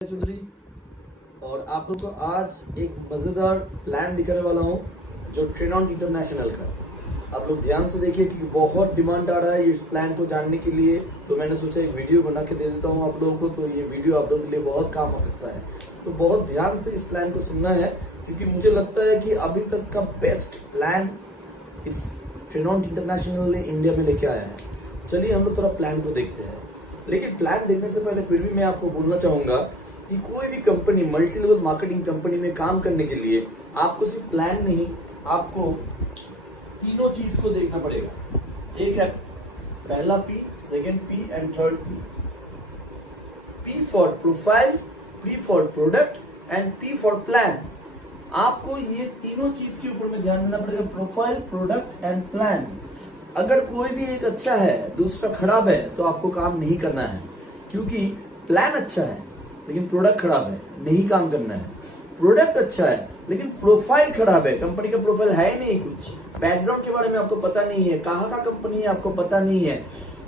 चौधरी और आप लोग को आज एक मजेदार प्लान दिखाने वाला हूँ जो ट्रेनॉन इंटरनेशनल का। आप लोग ध्यान से देखिए क्योंकि बहुत डिमांड आ रहा है इस प्लान को जानने के लिए, तो मैंने सोचा एक वीडियो बना के दे देता हूँ आप लोगों को। तो ये वीडियो आप लोगों के लिए बहुत काम हो सकता है, तो बहुत ध्यान से इस प्लान को सुनना है क्योंकि मुझे लगता है कि अभी तक का बेस्ट प्लान इस ट्रेनॉन इंटरनेशनल ने इंडिया में लेके आया है। चलिए हम लोग थोड़ा प्लान को देखते हैं, लेकिन प्लान देखने से पहले फिर भी मैं आपको बोलना चाहूंगा कि कोई भी company multi level marketing company में काम करने के लिए आपको सिर्फ प्लान नहीं, आपको तीनों चीज को देखना पड़ेगा। एक है पहला P, second P and third P. P for profile, P for product and P for plan. आपको ये तीनों चीज के ऊपर में ध्यान देना पड़ेगा, प्रोफाइल, प्रोडक्ट एंड प्लान। अगर कोई भी एक अच्छा है दूसरा खराब है तो आपको काम नहीं करना है, क्योंकि प्लान अच्छा है लेकिन प्रोडक्ट खराब है, नहीं काम करना है। प्रोडक्ट अच्छा है लेकिन प्रोफाइल खराब है, कंपनी का प्रोफाइल है नहीं, कुछ बैकग्राउंड के बारे में आपको पता नहीं है, कहाँ का कंपनी है आपको पता नहीं है,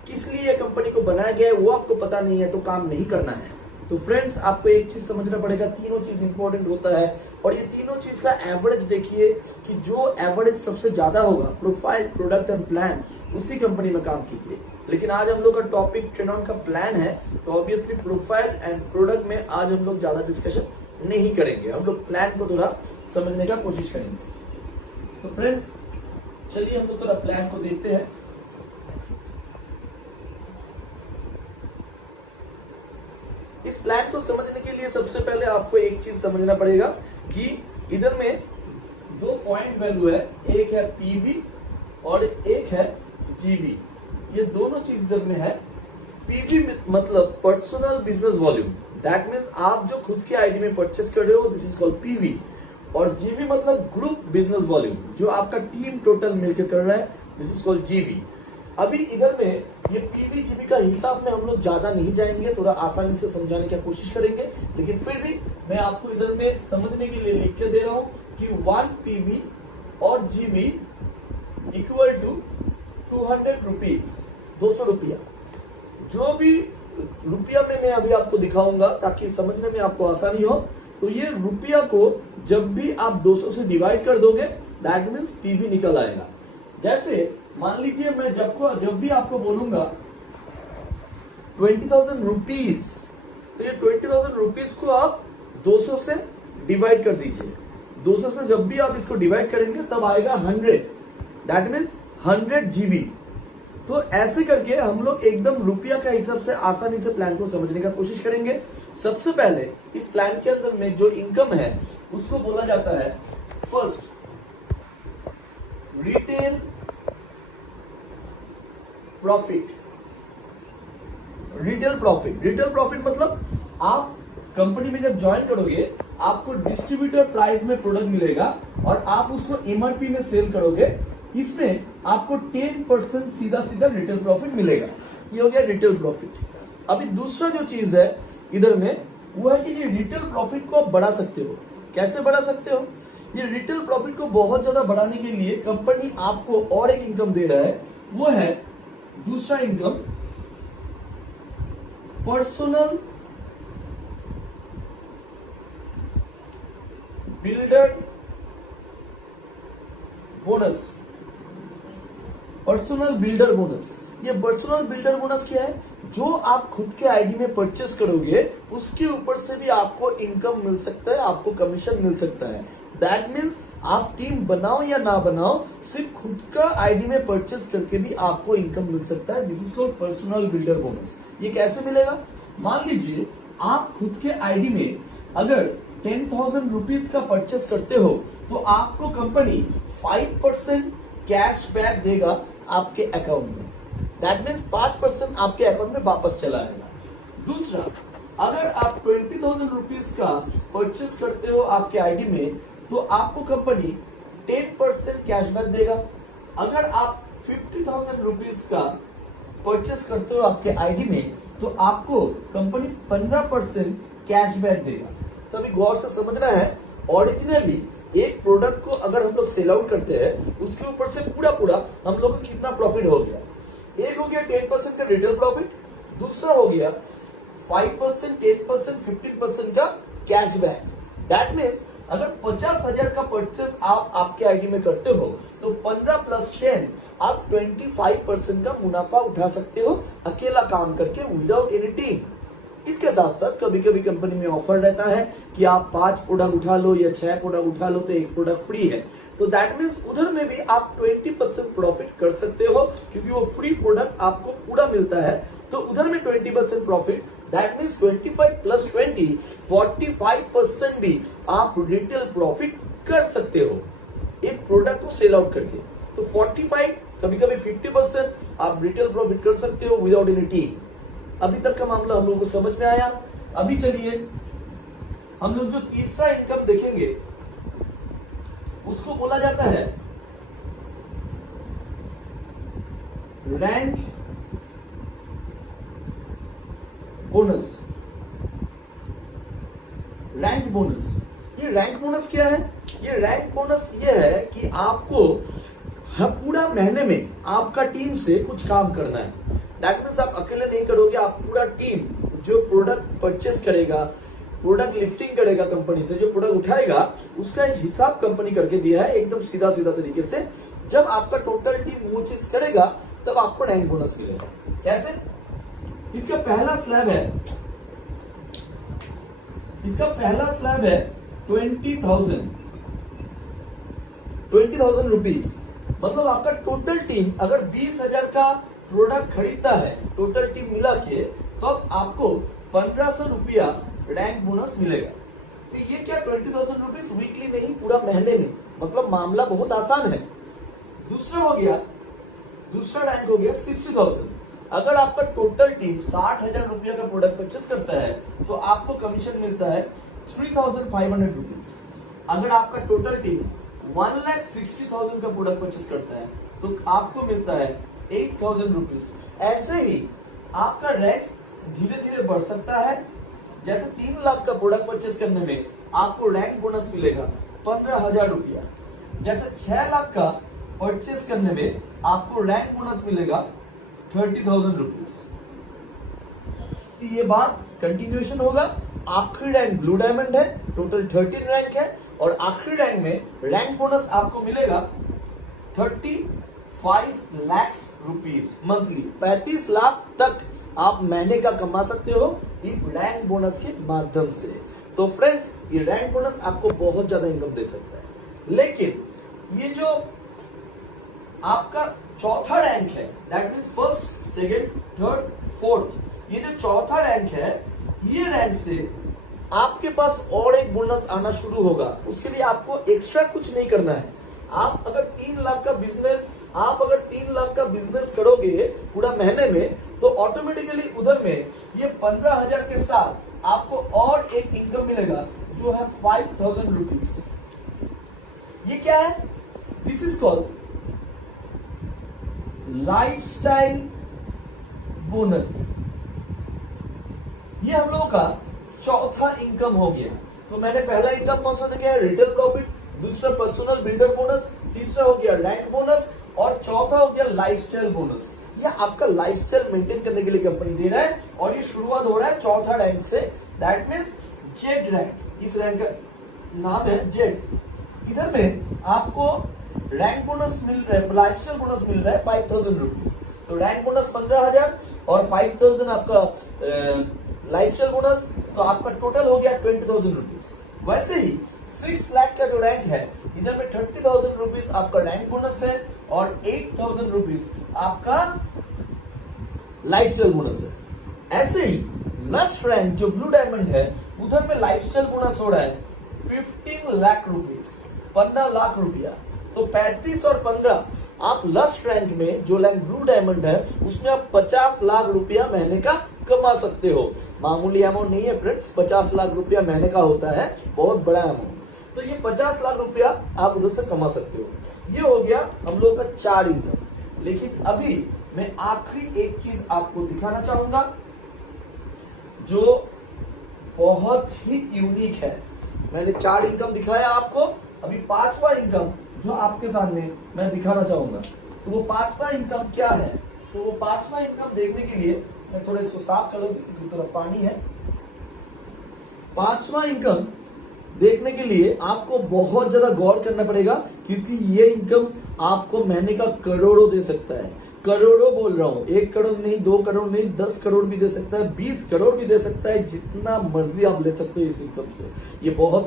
किस लिए कंपनी को बनाया गया है वो आपको पता नहीं है, तो काम नहीं करना है। तो फ्रेंड्स आपको एक चीज समझना पड़ेगा, तीनों चीज इंपॉर्टेंट होता है और ये तीनों चीज का एवरेज देखिए कि जो एवरेज सबसे ज्यादा होगा, प्रोफाइल, प्रोडक्ट एंड प्लान, उसी कंपनी में काम कीजिए। लेकिन आज हम लोग का टॉपिक ट्रेनॉन का प्लान है, तो ऑब्वियसली प्रोफाइल एंड प्रोडक्ट में आज हम लोग ज्यादा डिस्कशन नहीं करेंगे, हम लोग प्लान को थोड़ा समझने का कोशिश करेंगे। तो फ्रेंड्स चलिए हम लोग थोड़ा प्लान को देखते हैं। इस प्लान को समझने के लिए सबसे पहले आपको एक चीज समझना पड़ेगा कि इधर में दो पॉइंट वैल्यू है, एक है पीवी और एक है जीवी। ये दोनों चीज इधर में है। पीवी मतलब personal business volume, that means आप जो खुद के आईडी में परचेस कर रहे हो, दिस इज कॉल्ड पीवी। और जीवी मतलब ग्रुप बिजनेस वॉल्यूम, जो आपका टीम टोटल मिलकर कर रहा है, दिस इज कॉल्ड जीवी। अभी इधर में ये पीवी जीवी का हिसाब में हम लोग ज्यादा नहीं जाएंगे, थोड़ा आसानी से समझाने की कोशिश करेंगे, लेकिन फिर भी मैं आपको इधर में समझने के लिए लिख के दे रहा हूं कि 1 पीवी और जीवी इक्वल टू 200 रुपीज, 200 रुपया। जो भी रुपया में मैं अभी आपको दिखाऊंगा ताकि समझने में आपको आसानी हो, तो ये रुपया को जब भी आप 200 से डिवाइड कर दोगे, दैट मीन्स पीवी निकल आएगा। जैसे मान लीजिए मैं जब भी आपको बोलूंगा 20,000 रुपीज, तो ये 20,000 रुपीज को आप 200 से डिवाइड कर दीजिए। 200 से जब भी आप इसको डिवाइड करेंगे तब आएगा 100, दैट मीन्स 100 जीबी। तो ऐसे करके हम लोग एकदम रुपया का हिसाब से आसानी से प्लान को समझने का कोशिश करेंगे। सबसे पहले इस प्लान के अंदर में जो इनकम है उसको बोला जाता है first retail profit. Retail profit, retail profit मतलब आप कंपनी में जब ज्वाइन करोगे आपको डिस्ट्रीब्यूटर प्राइस में प्रोडक्ट मिलेगा और आप उसको एमआरपी में सेल करोगे, इसमें आपको 10% सीधा सीधा रिटेल प्रॉफिट मिलेगा। ये हो गया रिटेल प्रॉफिट। अभी दूसरा जो चीज है इधर में वो है कि ये रिटेल प्रॉफिट को आप बढ़ा सकते हो। कैसे बढ़ा सकते हो? ये रिटेल प्रॉफिट को बहुत ज्यादा बढ़ाने के लिए कंपनी आपको और एक इनकम दे रहा है, वो है दूसरा income, personal builder bonus. Personal builder bonus, ये पर्सनल बिल्डर बोनस क्या है? जो आप खुद के आईडी में परचेस करोगे उसके ऊपर से भी आपको इनकम मिल सकता है, आपको कमीशन मिल सकता है। दैट मीन्स आप टीम बनाओ या ना बनाओ, सिर्फ खुद का आईडी में परचेस करके भी आपको इनकम मिल सकता है। This is called personal builder bonus. ये कैसे मिलेगा? मान लीजिए आप खुद के आईडी में अगर 10,000 रुपीज का परचेस करते हो तो आपको कंपनी 5% कैश बैक देगा आपके अकाउंट में। दैट मीन्स 5% आपके अकाउंट में वापस चला आएगा। दूसरा, अगर आप 20,000 रुपीज का परचेस करते हो आपके आईडी में तो आपको कंपनी 10% कैशबैक देगा। अगर आप 50,000 रुपीज का परचेस करते हो आपके आईडी में तो आपको कंपनी 15% कैशबैक देगा। तो अभी गौर से समझना है, ओरिजिनली एक प्रोडक्ट को अगर हम लोग सेल आउट करते हैं उसके ऊपर से पूरा हम लोग को कितना प्रॉफिट हो गया? एक हो गया 10% का रिटेल प्रॉफिट, दूसरा हो गया 5%, 10%, 15% का कैशबैक। दैट मीन्स अगर 50,000 का परचेस आप आपके आईडी में करते हो तो 15 + 10 आप 25% का मुनाफा उठा सकते हो अकेला काम करके विदाउट एनी टीम। इसके साथ साथ कभी कभी कंपनी में ऑफर रहता है कि आप 5 प्रोडक्ट उठा लो या 6 प्रोडक्ट उठा लो तो 1 प्रोडक्ट फ्री है। तो दैट मीन्स उधर में भी आप 20% प्रॉफिट कर सकते हो क्योंकि वो फ्री प्रोडक्ट आपको पूरा मिलता है। तो उधर में 20% प्रॉफिट, दैट मीन्स 25 + 20 45% भी आप रिटेल प्रॉफिट कर सकते हो एक प्रोडक्ट को सेल आउट करके। तो 45 कभी कभी 50% आप रिटेल प्रॉफिट कर सकते हो विदाउट एनी टीम। अभी तक का मामला हम लोगों को समझ में आया। अभी चलिए हम लोग जो तीसरा इनकम देखेंगे उसको बोला जाता है रैंक बोनस। रैंक बोनस, ये रैंक बोनस क्या है? ये रैंक बोनस ये है कि आपको हर पूरा महीने में आपका टीम से कुछ काम करना है। दैट मीन्स आप अकेले नहीं करोगे, आप पूरा टीम जो प्रोडक्ट परचेस करेगा, प्रोडक्ट लिफ्टिंग करेगा कंपनी से, जो प्रोडक्ट उठाएगा उसका हिसाब कंपनी करके दिया है एकदम सीधा सीधा तरीके से। जब आपका टोटल टीम वो चीज करेगा तब आपको रैंक बोनस मिलेगा। कैसे? इसका पहला स्लैब है 20,000 रुपीज। मतलब आपका टोटल टीम अगर 20,000 का प्रोडक्ट खरीदता है टोटल टीम मिला के, तो अब आपको 1,500 रुपया रैंक बोनस मिलेगा। तो ये क्या 20,000 रुपीज वीकली नहीं, पूरा महीने में। मतलब मामला बहुत आसान है। दूसरा रैंक हो गया 60,000। अगर आपका टोटल टीम 60,000 रुपया का प्रोडक्ट परचेस करता है तो आपको कमीशन मिलता है 3,500 रुपीज। अगर आपका टोटल टीम 1,60,000 का प्रोडक्ट परचेस करता है तो आपको मिलता है 8,000 रुपीज। ऐसे ही आपका रैंक धीरे धीरे बढ़ सकता है। जैसे 3 लाख का प्रोडक्ट परचेस करने में आपको रैंक बोनस मिलेगा 15,000 रुपया। जैसे 6 लाख का परचेस करने में आपको रैंक बोनस मिलेगा 30,000 रुपीज। ये बात कंटिन्यूएशन होगा। आखिरी रैंक ब्लू डायमंड है, टोटल 13 रैंक है और आखिरी रैंक में रैंक बोनस आपको मिलेगा 35 लाख रुपीज मंथली। 35 लाख तक आप महीने का कमा सकते हो इस रैंक बोनस के माध्यम से। तो फ्रेंड्स, ये रैंक बोनस आपको बहुत ज्यादा इनकम दे सकता है। लेकिन ये जो आपका चौथा रैंक है, that means first, second, third, fourth, ये जो चौथा रैंक है, ये रैंक से आपके पास और एक बोनस आना शुरू होगा। उसके लिए आपको एक्स्ट्रा कुछ नहीं करना है। आप अगर 3 लाख का बिजनेस करोगे पूरा महीने में, तो ऑटोमेटिकली उधर में ये 15,000 के साथ आपको और एक इनकम मिलेगा जो है 5,000 रुपीज। ये क्या है? This is called lifestyle bonus. ये हम लोगों का चौथा इनकम हो गया। तो मैंने पहला इनकम कौन सा देखा है? रिटेल प्रॉफिट, दूसरा पर्सनल बिल्डर बोनस, तीसरा हो गया रैंक बोनस और चौथा हो गया लाइफस्टाइल बोनस। ये आपका लाइफस्टाइल मेंटेन करने के लिए कंपनी दे रहा है और ये शुरुआत हो रहा है चौथा रैंक से। That means Z rank. इस रैंक का नाम है जेड। इधर में आपको रैंक बोनस मिल रहा है, लाइफस्टाइल बोनस मिल रहा है 5,000 रुपीज। तो रैंक बोनस 15,000 और 5,000 आपका लाइफस्टाइल बोनस, तो आपका टोटल हो गया 20,000 रुपीज। वैसे ही 6 लाख का जो रैंक है, इधर में 30,000 रुपीज आपका रैंक बोनस है और 8,000 रुपीज आपका लाइफस्टाइल बोनस है। ऐसे ही लास्ट रैंक जो ब्लू डायमंड है, उधर में लाइफस्टाइल बोनस हो रहा है 15 लाख रुपीज, 15 लाख रुपया। तो 35 और 15 आप लास्ट रैंक में जो रैंक ब्लू डायमंड है उसमें आप 50 लाख रुपया महीने का कमा सकते हो। मामूली अमाउंट नहीं है फ्रेंड्स, 50 लाख रुपया महीने का होता है, बहुत बड़ा अमाउंट। तो ये 50 लाख रुपया आप उधर से कमा सकते हो। ये हो गया हम लोग का 4 इनकम। लेकिन अभी मैं आखिरी एक चीज आपको दिखाना चाहूंगा जो बहुत ही यूनिक है। मैंने 4 इनकम दिखाया आपको, अभी 5वां इनकम जो आपके सामने मैं दिखाना चाहूंगा। तो वो 5वां इनकम क्या है? तो वो 5वां इनकम देखने के लिए मैं थोड़ा इसको साफ कर लूं क्योंकि थोड़ा पानी है। पांचवा इनकम देखने के लिए आपको बहुत ज्यादा गौर करना पड़ेगा, क्योंकि ये इनकम आपको महीने का करोड़ों दे सकता है। करोड़ों बोल रहा हूं, 1 करोड़ नहीं, 2 करोड़ नहीं, 10 करोड़ भी दे सकता है, 20 करोड़ भी दे सकता है, जितना मर्जी आप ले सकते हो इस इनकम से। ये बहुत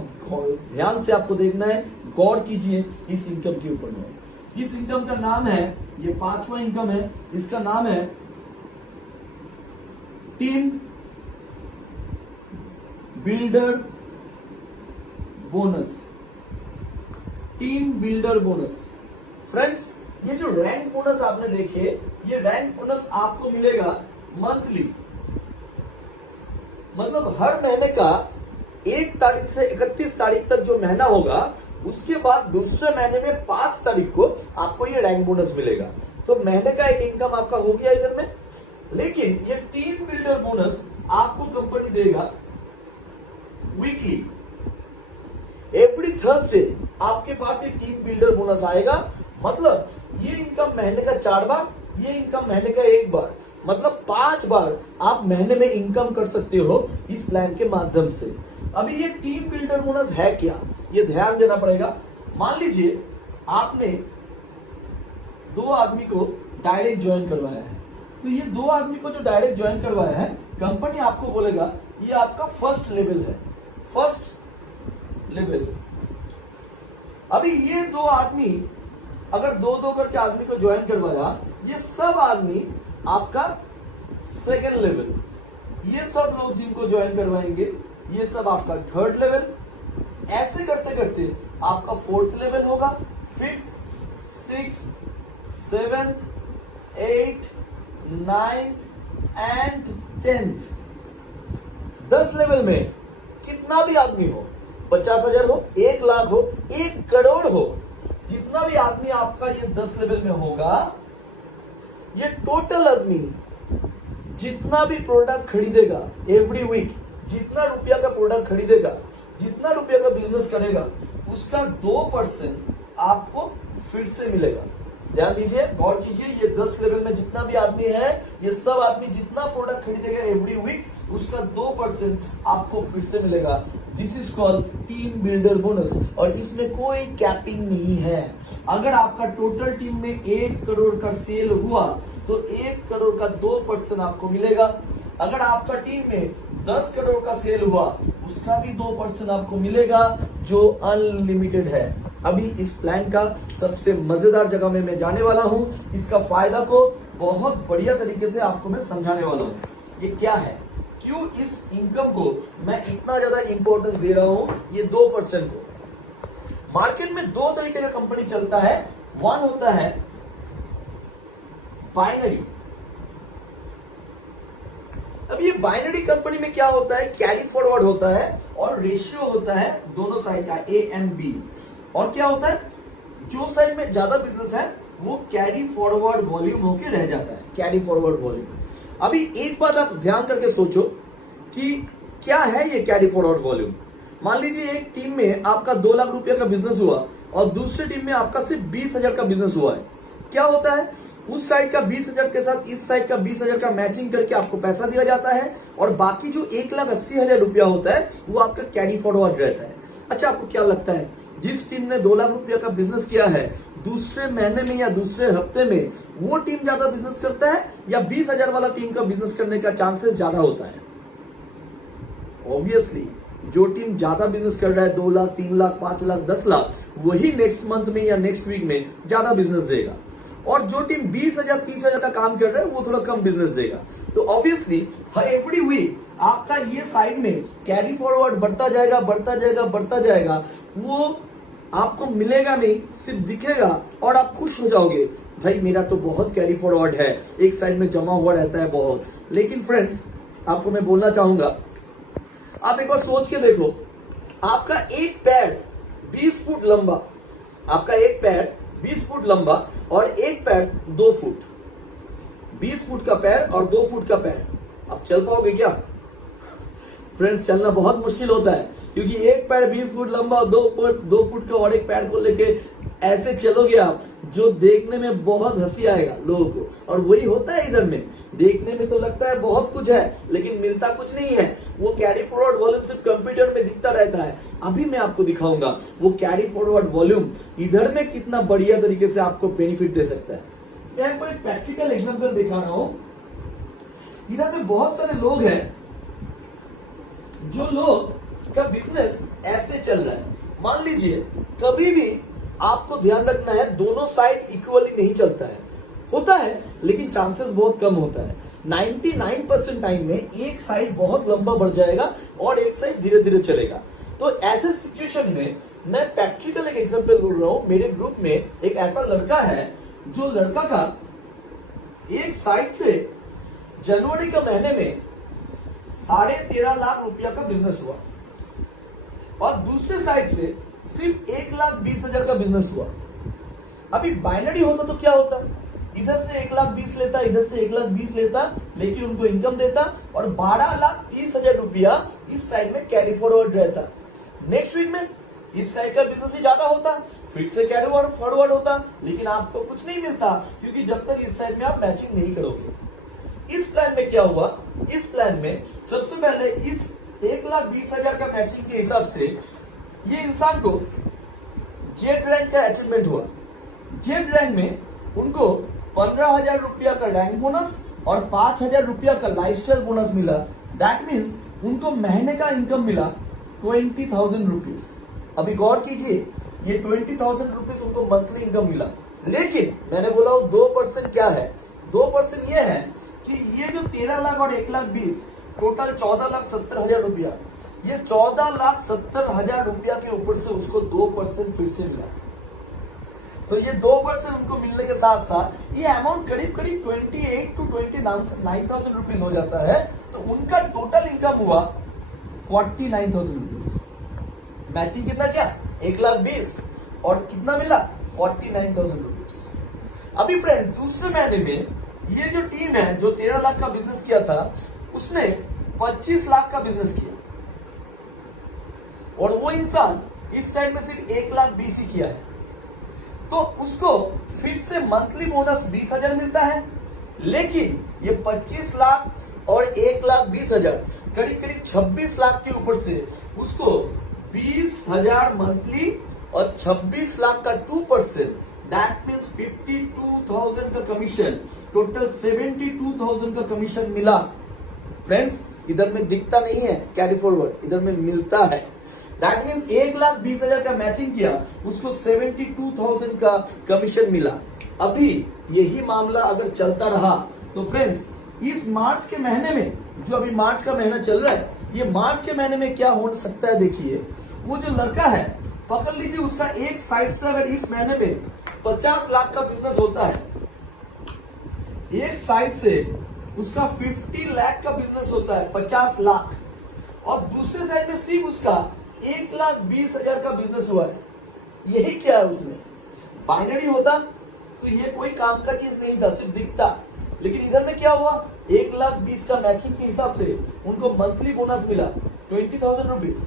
ध्यान से आपको देखना है, गौर कीजिए इस इनकम के ऊपर में। इस इनकम का नाम है, ये पांचवा इनकम है, इसका नाम है team builder bonus. Team builder bonus. Friends, ये जो रैंक बोनस आपने देखे, ये रैंक बोनस आपको मिलेगा मंथली, मतलब हर महीने का 1 तारीख से 31 तारीख तक जो महीना होगा, उसके बाद दूसरे महीने में 5 तारीख को आपको ये रैंक बोनस मिलेगा। तो महीने का एक इनकम आपका हो गया इधर में। लेकिन ये टीम बिल्डर बोनस आपको कंपनी देगा वीकली। एवरी थर्सडे आपके पास एक टीम बिल्डर बोनस आएगा। मतलब ये इनकम महीने का 4 बार, ये इनकम महीने का 1 बार, मतलब 5 बार आप महीने में इनकम कर सकते हो इस प्लान के माध्यम से। अभी ये टीम बिल्डर बोनस है क्या, ये ध्यान देना पड़ेगा। मान लीजिए आपने 2 आदमी को डायरेक्ट ज्वाइन करवाया है, तो ये 2 आदमी को जो डायरेक्ट ज्वाइन करवाया है, कंपनी आपको बोलेगा ये आपका फर्स्ट लेवल है, फर्स्ट लेवल। अभी ये 2 आदमी, अगर 2-2 करके आदमी को ज्वाइन करवाया, ये सब आदमी आपका सेकेंड लेवल। ये सब लोग जिनको ज्वाइन करवाएंगे, ये सब आपका थर्ड लेवल। ऐसे करते करते आपका 4th लेवल होगा, 5th, 6th, 7th, 8th, 9th and 10th। 10 level में कितना भी आदमी हो, 50,000 हो, 1 लाख हो, 1 करोड़ हो, जितना भी आदमी आपका ये 10 लेवल में होगा, ये टोटल आदमी जितना भी प्रोडक्ट खरीदेगा एवरी वीक, जितना रुपया का प्रोडक्ट खरीदेगा, जितना रुपया का बिजनेस करेगा, उसका 2% आपको फिर से मिलेगा। ध्यान दीजिए, गौर कीजिए, ये 10 लेवल में जितना भी आदमी है, ये सब आदमी जितना प्रोडक्ट खरीदेगा एवरी वीक, उसका 2% आपको फिर से मिलेगा। This is called team builder bonus. और इसमें कोई कैपिंग नहीं है। अगर आपका टोटल टीम में 1 करोड़ का सेल हुआ, तो 1 करोड़ का 2% आपको मिलेगा। अगर आपका टीम में 10 करोड़ का सेल हुआ, उसका भी 2% आपको मिलेगा, जो अनलिमिटेड है। अभी इस प्लान का सबसे मजेदार जगह में मैं जाने वाला हूं। इसका फायदा को बहुत बढ़िया तरीके से आपको मैं समझाने वाला हूं। ये क्या है, क्यों इस इनकम को मैं इतना ज्यादा इंपॉर्टेंस दे रहा हूं, ये 2% को। मार्केट में 2 तरीके का कंपनी चलता है। 1 होता है बाइनरी। अब ये बाइनरी कंपनी में क्या होता है, कैरी फॉरवर्ड होता है और रेशियो होता है दोनों साइड का, ए एंड बी। और क्या होता है, जो साइड में ज्यादा बिजनेस है वो कैरी फॉरवर्ड वॉल्यूम होके रह जाता है, कैरी फॉरवर्ड वॉल्यूम। अभी एक बात आप ध्यान करके सोचो कि क्या है ये कैरी फॉरवर्ड वॉल्यूम। मान लीजिए एक टीम में आपका 2 लाख रुपया का बिजनेस हुआ और दूसरी टीम में आपका सिर्फ 20,000 का बिजनेस हुआ है। क्या होता है, उस साइड का 20,000 के साथ इस साइड का 20,000 का मैचिंग करके आपको पैसा दिया जाता है, और बाकी जो 1,80,000 रुपया होता है वो आपका कैरी फॉरवर्ड रहता है। अच्छा, आपको क्या लगता है, जिस टीम ने 2 लाख रुपया का बिजनेस किया है, दूसरे महीने में या दूसरे हफ्ते में वो टीम ज्यादा बिजनेस करता है या 20,000 वाला टीम का बिजनेस करने का चांसेस ज्यादा होता है? ऑब्वियसली जो टीम ज्यादा बिजनेस कर रहा है, 2 लाख, 3 लाख, 5 लाख, 10 लाख, वही नेक्स्ट मंथ में या नेक्स्ट वीक में ज्यादा बिजनेस देगा। और जो टीम 20,000, 30,000 का काम कर रहा है, वो थोड़ा कम बिजनेस देगा। तो ऑब्वियसली एवरी वीक आपका ये साइड में कैरी फॉरवर्ड बढ़ता जाएगा, बढ़ता जाएगा, बढ़ता जाएगा। वो आपको मिलेगा नहीं, सिर्फ दिखेगा और आप खुश हो जाओगे, भाई मेरा तो बहुत कैरी फॉरवर्ड है, एक साइड में जमा हुआ रहता है बहुत। लेकिन फ्रेंड्स, आपको मैं बोलना चाहूंगा, आप एक बार सोच के देखो, आपका एक पैर 20 फुट लंबा, आपका एक पैर 20 फुट लंबा और एक पैर 2 फुट, 20 फुट का पैर और 2 फुट का पैर, आप चल पाओगे क्या? फ्रेंड्स, चलना बहुत मुश्किल होता है, क्योंकि एक पैर 20 फुट लंबा और 2 फुट का और एक पैर को लेके ऐसे चलोगे आप, जो देखने में बहुत हंसी आएगा लोगों को। और वही होता है इधर में, देखने में तो लगता है बहुत कुछ है लेकिन मिलता कुछ नहीं है। वो कैरी फॉरवर्ड वॉल्यूम सिर्फ कंप्यूटर में दिखता रहता है। अभी मैं आपको दिखाऊंगा वो कैरी फॉरवर्ड वॉल्यूम इधर में कितना बढ़िया तरीके से आपको बेनिफिट दे सकता है। मैं आपको एक प्रैक्टिकल एग्जांपल दिखा रहा हूं। इधर में बहुत सारे लोग हैं, जो लोग का बिजनेस ऐसे चल रहा है। मान लीजिए कभी भी आपको ध्यान रखना है, दोनों साइड इक्वली नहीं चलता है, होता है लेकिन चांसेस बहुत कम होता है। 99% टाइम में एक साइड बहुत लंबा बढ़ जाएगा और एक साइड धीरे धीरे चलेगा। तो ऐसे सिचुएशन में मैं प्रैक्टिकल एक एग्जांपल बोल रहा हूं। मेरे ग्रुप में एक ऐसा लड़का है, जो लड़का का एक साइड से जनवरी का महीने में 13.5 लाख रुपया का बिजनेस हुआ और दूसरे साइड से सिर्फ 1,20,000 का बिजनेस हुआ। अभी बाइनरी होता तो क्या होता, इधर से 1,20,000 लेता, इधर से 1,20,000 लेता, लेकिन उनको इनकम देता और 12,30,000 रुपया इस साइड में कैरी फॉरवर्ड रहता। नेक्स्ट वीक में इस साइड का बिजनेस ही ज्यादा होता, फिर से कैरी फॉरवर्ड होता, लेकिन आपको कुछ नहीं मिलता क्योंकि जब तक इस साइड में आप मैचिंग नहीं करोगे। इस प्लान में क्या हुआ, इस प्लान में सबसे पहले इस 1,20,000 का मैचिंग के हिसाब से ये इंसान को जेड रैंक का अचीवमेंट हुआ। जेड रैंक में उनको 15,000 रुपया का रैंक बोनस और 5,000 रुपया का लाइफस्टाइल बोनस मिला। दैट मीन्स उनको महीने का इनकम मिला 20,000 रुपीज। अभी गौर कीजिए, ये 20,000 रुपीज उनको मंथली इनकम मिला। लेकिन मैंने बोला 2% क्या है, 2% ये है कि ये जो 13 लाख और 1,20,000 टोटल 14,70,000 रुपया, ये 14,70,000 रुपया के ऊपर से उसको 2% फिर से मिला। तो ये 2% उनको मिलने के साथ साथ ये अमाउंट करीब करीब 28 to 29,000 रुपीज हो जाता है। तो उनका टोटल इनकम हुआ 49,000 रुपीज। मैचिंग कितना क्या, 1,20,000 और कितना मिला 49,000 रुपीज। अभी फ्रेंड दूसरे महीने में ये जो टीम है जो 13 लाख का बिजनेस किया था, उसने 25 लाख का बिजनेस किया और वो इंसान इस साइड में सिर्फ 1,20,000 ही किया है। तो उसको फिर से मंथली बोनस 20,000 मिलता है, लेकिन ये 25 लाख और 1,20,000 करीब करीब 26 लाख के ऊपर से उसको 20,000 मंथली और 26 लाख का 2%, दैट मीन्स 52,000 का कमीशन, टोटल 72,000 का कमीशन मिला। फ्रेंड्स इधर में दिखता नहीं है कैरी फॉरवर्ड, इधर में मिलता है। दैट मीन्स 1,20,000 का मैचिंग किया, उसको 72,000 का कमीशन मिला। अभी यही मामला अगर चलता रहा तो फ्रेंड्स इस मार्च के महीने में, जो अभी मार्च का महीना चल रहा है, ये मार्च के महीने में क्या हो सकता है देखिए। वो जो लड़का है, पकड़ लीजिए उसका एक साइड से अगर इस महीने में 50 लाख का बिजनेस होता है, एक साइड से उसका 50 लाख का बिजनेस होता है, 50 लाख, और दूसरे साइड में सिर्फ उसका 1,20,000 का बिजनेस हुआ है। यही क्या है, उसमें बाइनरी होता तो ये कोई काम का चीज नहीं था, सिर्फ दिखता। लेकिन इधर में क्या हुआ, 1,20,000 का मैचिंग के हिसाब से उनको मंथली बोनस मिला 20,000 रुपीज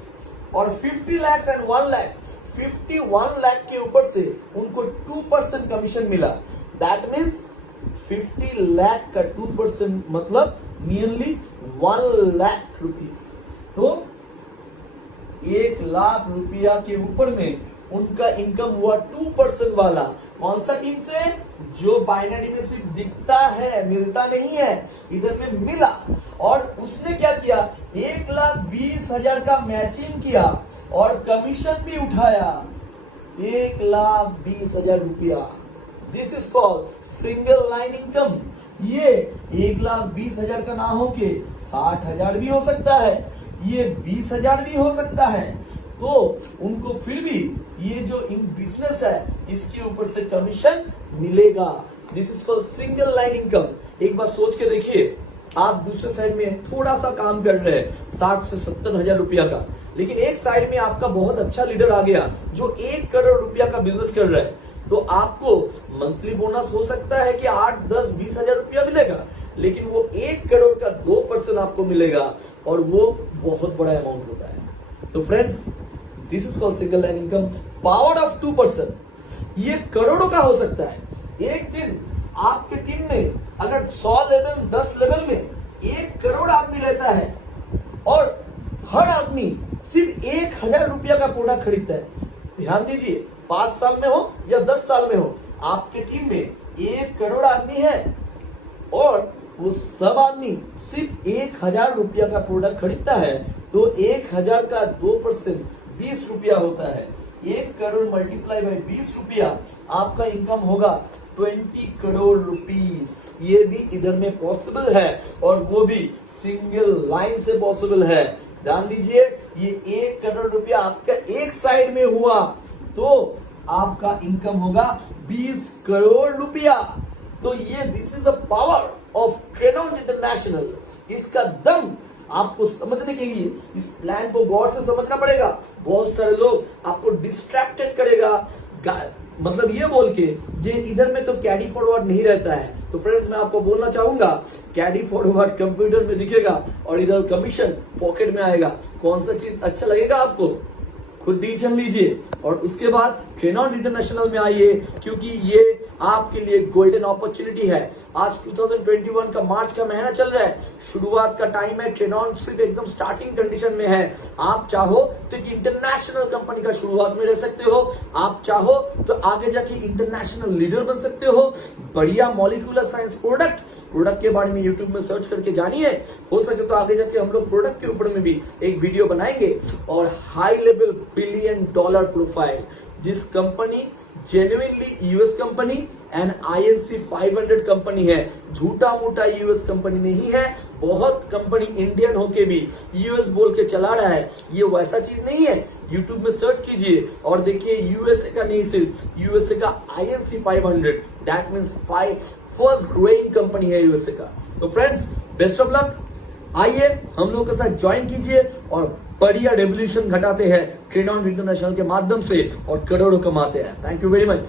और 50 लाख एंड 1 लाख, 51 लाख के ऊपर से उनको 2% कमीशन मिला। दैट मीन्स 50 लाख का 2% मतलब नियरली 1 लाख रुपीज। तो 1 लाख रुपया के ऊपर में उनका इनकम हुआ 2% वाला। कौन सा टीम से, जो बाइनरी में सिर्फ दिखता है, मिलता नहीं है, इधर में मिला। और उसने क्या किया, 1,20,000 का मैचिंग किया और कमीशन भी उठाया 1,20,000 रुपया। This is called single line income. ये 1,20,000 का ना होके 60,000 भी हो सकता है, ये 20,000 भी हो सकता है। तो उनको फिर भी ये जो इन बिजनेस है इसके ऊपर से कमीशन मिलेगा। This is called single line income. एक बार सोच के देखिए, आप दूसरे साइड में थोड़ा सा काम कर रहे हैं 60 से 70,000 रुपया का, लेकिन एक साइड में आपका बहुत अच्छा लीडर आ गया जो 1 करोड़ रुपया का बिजनेस कर रहा है। तो आपको मंथली बोनस हो सकता है कि 8, 10, 20,000 रुपया मिलेगा, लेकिन वो 1 करोड़ का 2% आपको मिलेगा और वो बहुत बड़ा अमाउंट होता है। तो friends this is called single line income, power of 2%। ये करोड़ों का हो सकता है। एक दिन आपके टीम में अगर 100 लेवल 10 लेवल में 1 करोड़ आदमी रहता है और हर आदमी सिर्फ 1000 रुपया का प्रोडक्ट खरीदता है, ध्यान दीजिए 5 साल में हो या 10 साल में हो, आपके टीम में 1 करोड़ आदमी है और वो सब आदमी सिर्फ 1000 रुपया का प्रोडक्ट खरीदता है, तो 1000 का 2% 20 रुपया होता है। 1 करोड़ मल्टीप्लाई बाय 20 रुपया, आपका इनकम होगा 20 करोड़ रुपीस। ये भी इधर में पॉसिबल है और वो भी सिंगल लाइन से पॉसिबल है। ध्यान दीजिए, ये 1 करोड़ रुपया आपका एक साइड में हुआ तो आपका इनकम होगा 20 करोड़ रुपया। तो ये this is a power of ट्रेनॉन इंटरनेशनल। इसका दम आपको समझने के लिए इस प्लान को गौर से समझना पड़ेगा। बहुत सारे लोग आपको डिस्ट्रैक्टेड करेगा, मतलब ये बोल के जे इधर में तो कैरी फॉरवर्ड नहीं रहता है। तो फ्रेंड्स, मैं आपको बोलना चाहूंगा, कैरी फॉरवर्ड कंप्यूटर में दिखेगा और इधर कमीशन पॉकेट में आएगा। कौन सा चीज अच्छा लगेगा आपको, खुद डिसीजन लीजिए और उसके बाद ट्रेनॉन इंटरनेशनल में आइए, क्योंकि ये आपके लिए गोल्डन अपॉर्चुनिटी है। आज 2021 का मार्च का महीना चल रहा है, शुरुआत का टाइम है। ट्रेनॉन सिर्फ एकदम स्टार्टिंग कंडीशन में है। आप चाहो तो इंटरनेशनल कंपनी का शुरुआत में रह सकते हो, आप चाहो तो आगे जाके इंटरनेशनल लीडर बन सकते हो। बढ़िया मॉलिक्यूलर साइंस प्रोडक्ट के बारे में यूट्यूब में सर्च करके जानिए। हो सके तो आगे जाके हम लोग प्रोडक्ट के ऊपर में भी एक वीडियो बनाएंगे। और high level billion dollar profile, जिस company genuinely US company and INC 500 company है, झूठा मूठा यूएस कंपनी नहीं है। बहुत कंपनी इंडियन होके भी यूएस बोल के चला रहा है, ये वैसा चीज नहीं है। यूट्यूब में सर्च कीजिए और देखिए, यूएसए का नहीं, सिर्फ यूएसए का INC 500, that means first growing company है यूएसए का। तो फ्रेंड्स, बेस्ट ऑफ लक। आइए हम लोग के साथ ज्वाइन कीजिए और बढ़िया रेवोल्यूशन घटाते हैं ट्रेनॉन इंटरनेशनल के माध्यम से और करोड़ों कमाते हैं। Thank you very much.